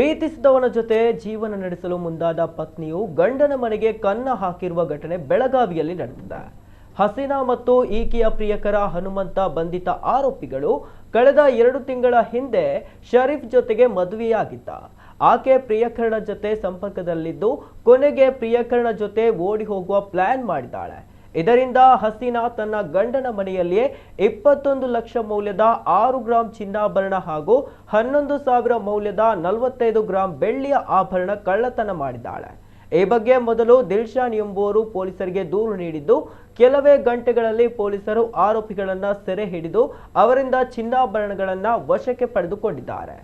ಪ್ರೀತಿಸಿದವನ ಜೊತೆ ಜೀವನ ನಡೆಸಲು ಮುಂದಾದ ಪತ್ನಿಯು ಗಂಡನ ಮನೆಗೆ ಕನ್ನ ಹಾಕಿರುವ ಘಟನೆ ಬೆಳಗಾವಿಯಲ್ಲಿ ನಡೆದಿದೆ. ಹಸೀನಾ ಮತ್ತು ಈಕೆಯ ಪ್ರಿಯಕರ ಹನುಮಂತ ಬಂಧಿತ ಆರೋಪಿಗಳು ಕಳೆದ 2 ತಿಂಗಳ ಹಿಂದೆ ಶರೀಫ್ ಜೊತೆಗೆ ಮದುವೆಯಾಗಿದ್ದ. ಆಕೆ ಪ್ರಿಯಕರನ ಜೊತೆ ಸಂಪರ್ಕದಲ್ಲಿದ್ದು ಕೊನೆಗೆ ಪ್ರಿಯಕರನ ಜೊತೆ ಓಡಿ ಹೋಗುವ ಪ್ಲಾನ್ ಮಾಡಿದ್ದಾಳೆ. ಇದರಿಂದ ಹಸೀನಾ ತನ್ನ ಗಂಡನ ಮನೆಯಲ್ಲಿಯೇ 21 ಲಕ್ಷ ಮೌಲ್ಯದ 6 ಗ್ರಾಂ ಚಿನ್ನಾಭರಣ ಹಾಗೂ 11,000 ಮೌಲ್ಯದ 45 ಗ್ರಾಂ ಬೆಳ್ಳಿಯ ಆಭರಣ ಕಳ್ಳತನ ಮಾಡಿದ್ದಾಳೆ. ಈ ಬಗ್ಗೆ ಮೊದಲು ದಿಲ್ಶಾನ್ ಎಂಬುವರು ಪೊಲೀಸರಿಗೆ ದೂರು ನೀಡಿದ್ದು, ಕೆಲವೇ ಗಂಟೆಗಳಲ್ಲಿ ಪೊಲೀಸರು ಆರೋಪಿಗಳನ್ನು ಸೆರೆ ಹಿಡಿದು ಅವರಿಂದ ಚಿನ್ನಾಭರಣಗಳನ್ನು ವಶಕ್ಕೆ ಪಡೆದುಕೊಂಡಿದ್ದಾರೆ.